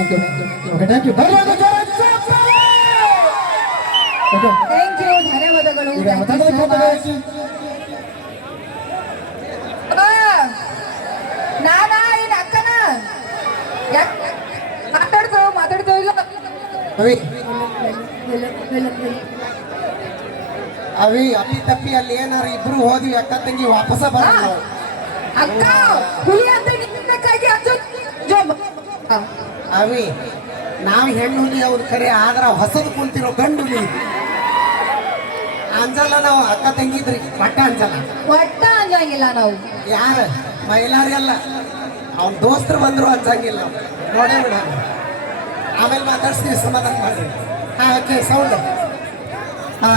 Thank you okay thank you thank you ಧನ್ಯವಾದಗಳು ಈಗ ಮತ್ತೊಂದು ಮಾತಾಡಿ. ನಾನಾ ಏನ್ ಅಕ್ಕನ ಮಾತಾಡ್ತೋ ಇಲ್ಲ ಅವಿ ಅವಿ ಅಪ್ಪಿ ತಪ್ಪಿ ಅಲ್ಲಿ ಏನಾರ ಇಬ್ರು ಹೋದ್ವಿ ಅಕ್ಕ ತಂಗಿ ವಾಪಸ ಬರಲ್ಲ ನಾವು. ಅಕ್ಕ ಹುಲಿ ಅಂತ ನಿನ್ನಕ್ಕಾಗಿ ಅವಿ ನಾವು ಹೆಣ್ಣು ಹುಲಿ ಅವ್ರ ಕರೆ ಆದ್ರ ಹೊಸದು ಕುಂತಿರೋ ಗಂಡು ಹುಲಿ ಅಂಜಲ್ಲ ನಾವು ಅಕ್ಕ ತಂಗಿದ್ರಿ ಪಟ್ಟ ಅಂಜಲ್ಲ ಒಟ್ಟ ಅಂಜಂಗಿಲ್ಲ ನಾವು ಯಾರ ಮೈಲಾರಿ ಅಲ್ಲ ಅವ್ನ ದೋಸ್ತರು ಬಂದ್ರು ಅಂಜಂಗಿಲ್ಲ ನೋಡೇ ಬಿಡ ಆಮೇಲೆ ಮಾತಾಡ್ಸ್ತೀವಿ ಸಮಾಧಾನ ಮಾಡ್ರಿ ಹಾ ಓಕೆ ಸೌಂಡ್ ಹಾ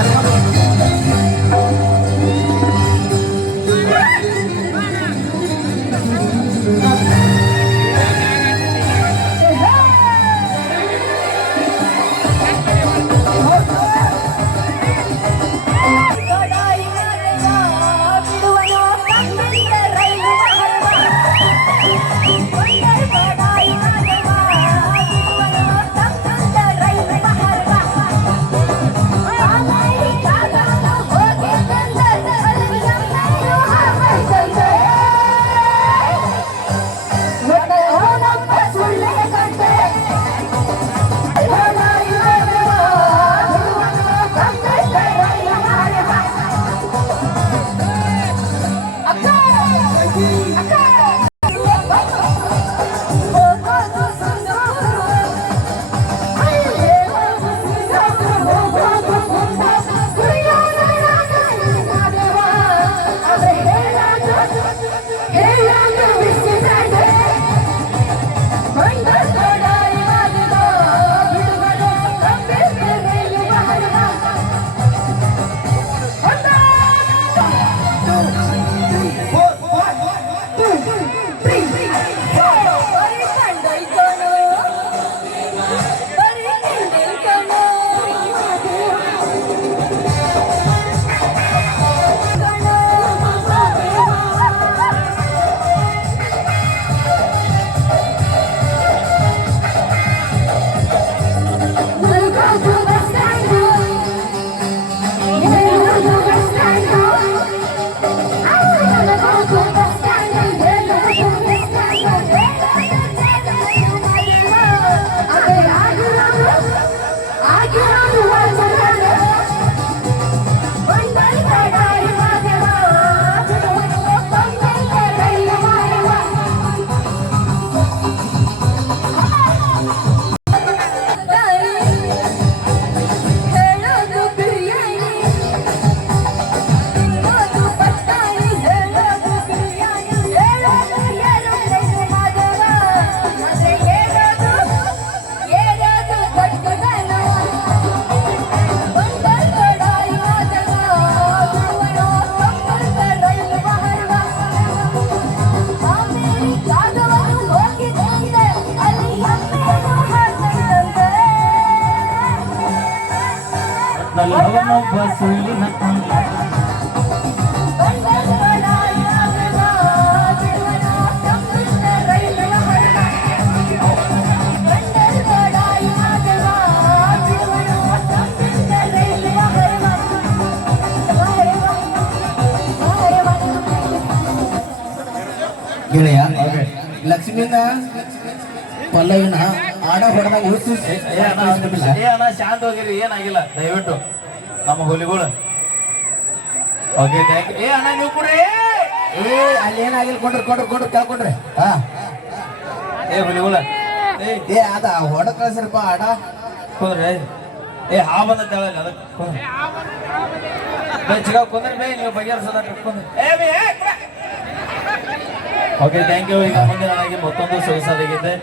ಗೆಳೆಯ ಲಕ್ಷ್ಮಿನ ಪಲ್ಲವಿನ ಆಡ ಹೊಡೆದಾಗ ಶಾಂತ ಹೋಗಿರಿ ಏನಾಗಿಲ್ಲ ದಯವಿಟ್ಟು ನಮ್ಮ ಹುಲಿಗಳು ಓಕೆ ಥ್ಯಾಂಕ್ ಯು ಅಣ್ಣ ನೀವು ಕೂಡ ಅಲ್ಲಿ ಏನಾಗಿಲ್ಲ ಕೊಡ್ರಿ ಕೇಳ್ಕೊಂಡ್ರಿ ಹಾ ಹುಲಿಗಳ ಅದ ಹೊಡ ಕಳ್ಸ್ರಪ್ಪ ಆಡ ಕುಂದ್ರಿ ಹಾ ಬಂದ ಹೇಳಲ್ಲ ಅದಕ್ಕೆ ಕುಂದ್ರಿ ಬೇ ನೀವು ಬಗೆಹರಿಸೋದ ಕುಂದ್ರಿ ಓಕೆ ಥ್ಯಾಂಕ್ ಯು. ಈಗ ಮುಂದೆ ನನಗೆ ಮತ್ತೊಂದು ಸೊಗಸಾದಾಗಿದೆ.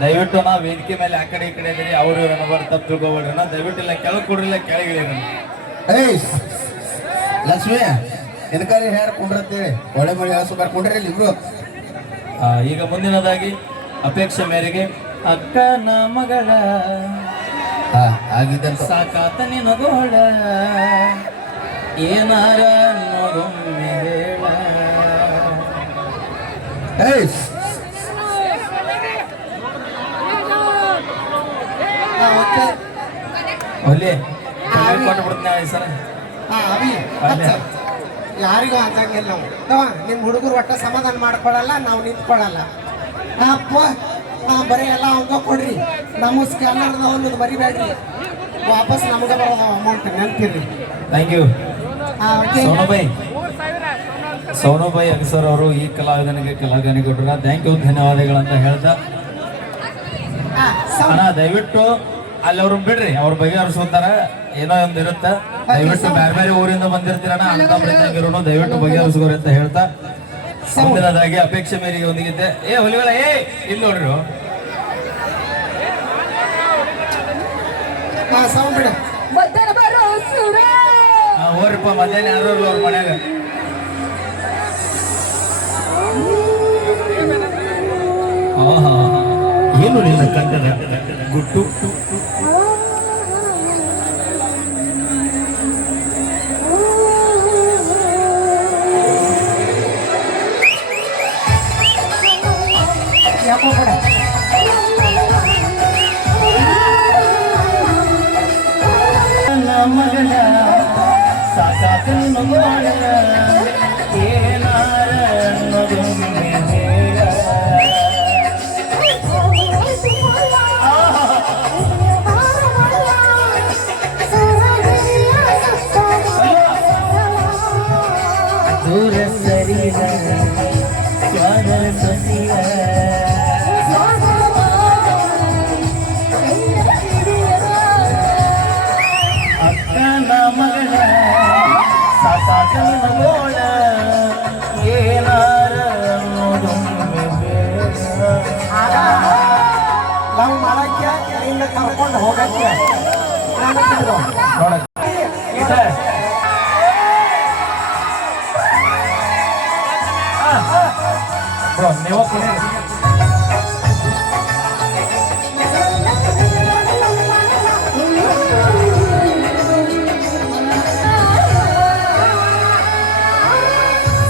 ದಯವಿಟ್ಟು ನಾವು ವೇದಿಕೆ ಮೇಲೆ ಆ ಕಡೆ ಈ ಕಡೆ ಇದ್ದೀರಿ ಅವರು ನನಗೆ ತಪ್ಪು ತಿಳ್ಕೊಬೇಡ್ರಿ ದಯವಿಟ್ಟು ಇಲ್ಲ ಕೆಳಗೆ ಕೊಡ್ರಿಲ್ಲ ಕೆಳಗಿಳಿ ಲಕ್ಷ್ಮಿ ಎದಕಾರಿ ಹೇಳ ಕುಂಡ್ರತ್ತೇಳಿ ಒಳ್ಳೆ ಮಳೆ ಸುಮಾರು ಕುಂಡ್ರಿ ಇಬ್ರು. ಈಗ ಮುಂದಿನದಾಗಿ ಅಪೇಕ್ಷೆ ಮೇರೆಗೆ ಅಕ್ಕನ ಮಗಳ ಆಗಿದ್ದಂತ ಸಾಕಾತ ನಿನಗೋಳ ಏನಾರ ಅನ್ನೋದೊಮ್ಮೆ ಹೇಳ. ಒಲ್ಲಿ ಕೊಟ್ಟು ಬಿಡ್ತೀನಿ ಸರ್. ಹಾ ಅವಿ ಹಚ್ಚ. ಯಾರಿಗೂ ಅಂತಂಗಿಲ್ಲ ನಾವು ತವ ನಿಮ್ಮ ಹುಡುಗರು ಒಟ್ಟ ಸಮಾಧಾನ ಮಾಡ್ಕೊಳಲ್ಲ, ನಾವು ನಿಂತ್ಕೊಳ್ಳಲ್ಲ. ಅಪ್ಪ ಬರೀ ಎಲ್ಲ ಅವಂಗ ಕೊಡ್ರಿ, ನಮ್ಮ ಸ್ಕ್ಯಾನರ್ದ ಒಂದು ಬರಿಬೇಡ್ರಿ, ವಾಪಸ್ ನಮಗೆ ಬರೋದು ಅಮೌಂಟ್ ನೆನಪಿರ್ರಿ. ಥ್ಯಾಂಕ್ ಯು ಸೋನುಬಾಯಿ ಅಗಸರ್ ಅವರು ಈ ಕಲಾವಿದನಿಗೆ ಕೊಟ್ಟರ ಥ್ಯಾಂಕ್ ಯು, ಧನ್ಯವಾದಗಳಂತ ಹೇಳ್ತಾ ಅಣ್ಣ ದಯವಿಟ್ಟು ಅಲ್ಲಿ ಅವ್ರನ್ನ ಬಿಡ್ರಿ, ಅವ್ರ ಬಗೆಹರಿಸ್ಕೊತಾರ. ಏನೋ ಒಂದು ಇರುತ್ತೆ, ದಯವಿಟ್ಟು ಬೇರೆ ಬೇರೆ ಊರಿಂದ ಬಂದಿರ್ತೀರಣ್ಣ, ಅಂತ ಬಂದಾಗಿರೋನು ದಯವಿಟ್ಟು ಬಗೆಹರಿಸ್ಕೋರಿ ಅಂತ ಹೇಳ್ತಾ ಮುಂದಿನದಾಗಿ ಅಪೇಕ್ಷೆ ಮೇರೆಗೆ ಒಂದಿಗಿದ್ದೆ. ಹುಲಿಗಳ ಇಲ್ಲಿ ನೋಡ್ರಿ ಸೌಂಡ್ ಬಿಡ ಹೋಗ್ರಿಪ್ಪ, ಮಧ್ಯಾಹ್ನ ಯಾರು ಇಲ್ಲ ಅವ್ರ ಮನ್ಯಾಗ. ಏನು ನಿನ್ನ ಕಂಡದ ಗುಟ್ಟು ಯಾಕೋ ಬಿಡ ಮಗನ ಸಾಕಾತ ಏನಾರ ದೂರ ಸರಿದ ಸ್ವಾದ ಸಸಿಯ ಅಕ್ಕನ ಮಗಳ ಸಾಕಾತನ ಗೋಳ ಏನಾರ ನಾವು ಮಾಡಕ್ಕೆ ಇಲ್ಲಿಂದ ಕರ್ಕೊಂಡು ಹೋಗಕ್ಕೆ ನೋಡ ನೀವು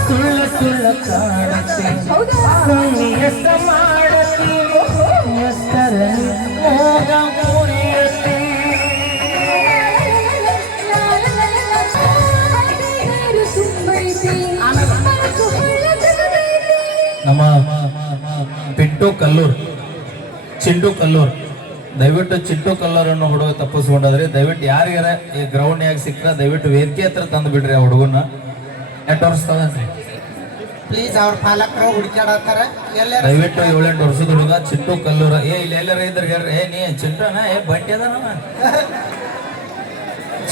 ಸುಳ್ಳು ಸುಳ್ಳು ಕಾಣುತ್ತೆ ಎಷ್ಟ ಮಾಡತಿ ಎಷ್ಟರಲ್ಲಿ ಮೋಗ ಮುರಿಯತಿ ನಮ್ಮ ಪಿಂಟು ಕಲ್ಲೂರ್ ಚಿಂಟು ಕಲ್ಲೂರ್, ದಯವಿಟ್ಟು ಚಿಂಟು ಕಲ್ಲೂರನ್ನು ಹುಡುಗ ತಪ್ಪಿಸ್ಕೊಂಡಾದ್ರೆ ದಯವಿಟ್ಟು ಯಾರಿಗಾರ ಈ ಗ್ರೌಂಡ್ನ್ಯಾಗ ಸಿಕ್ಕರೆ ದಯವಿಟ್ಟು ವೇದಿಕೆ ಹತ್ರ ತಂದು ಬಿಡ್ರಿ ಆ ಹುಡುಗನ. 8 ವರ್ಷದನ್ರಿ ಪ್ಲೀಸ್. ಅವ್ರ ಪಾಲಕರು ಹುಡುಕಾಡತ್ತಾರ. ದಯವಿಟ್ಟು 7-8 ವರ್ಷದ ಹುಡುಗ ಚಿಂಟು ಕಲ್ಲೂರ. ಇಲ್ಲಿ ಎಲ್ಲರ ಇದ್ರೆ ಹೇಳ್ರಿ, ನೀ ಚಿಂಟುನ ಬಂಟಿ ಅದಾನವ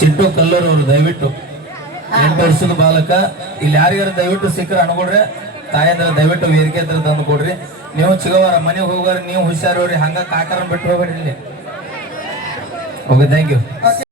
ಚಿಂಟು ಕಲ್ಲೂರ್ ಅವರು ದಯವಿಟ್ಟು 8 ವರ್ಷದ ಬಾಲಕ. ಇಲ್ಲಿ ಯಾರಿಗಾರ ದಯವಿಟ್ಟು ಸಿಕ್ಕರೆ ಅನ್ಕೊಡ್ರಿ, ತಾಯಂದ್ರ ದಯವಿಟ್ಟು ವೇದಿಕೆ ಹತ್ರ ತಂದು ಕೊಡ್ರಿ. ನೀವು ಚಿಗವಾರ ಮನೆಗೆ ಹೋಗೋರಿ, ನೀವು ಹುಷಾರು ಹೋಗ್ರಿ, ಹಂಗ ಕಾಕರನ್ನ ಬಿಟ್ಟು ಹೋಗ್ಬೇಡ್ರಿ ಇಲ್ಲಿ. Okay, thank you.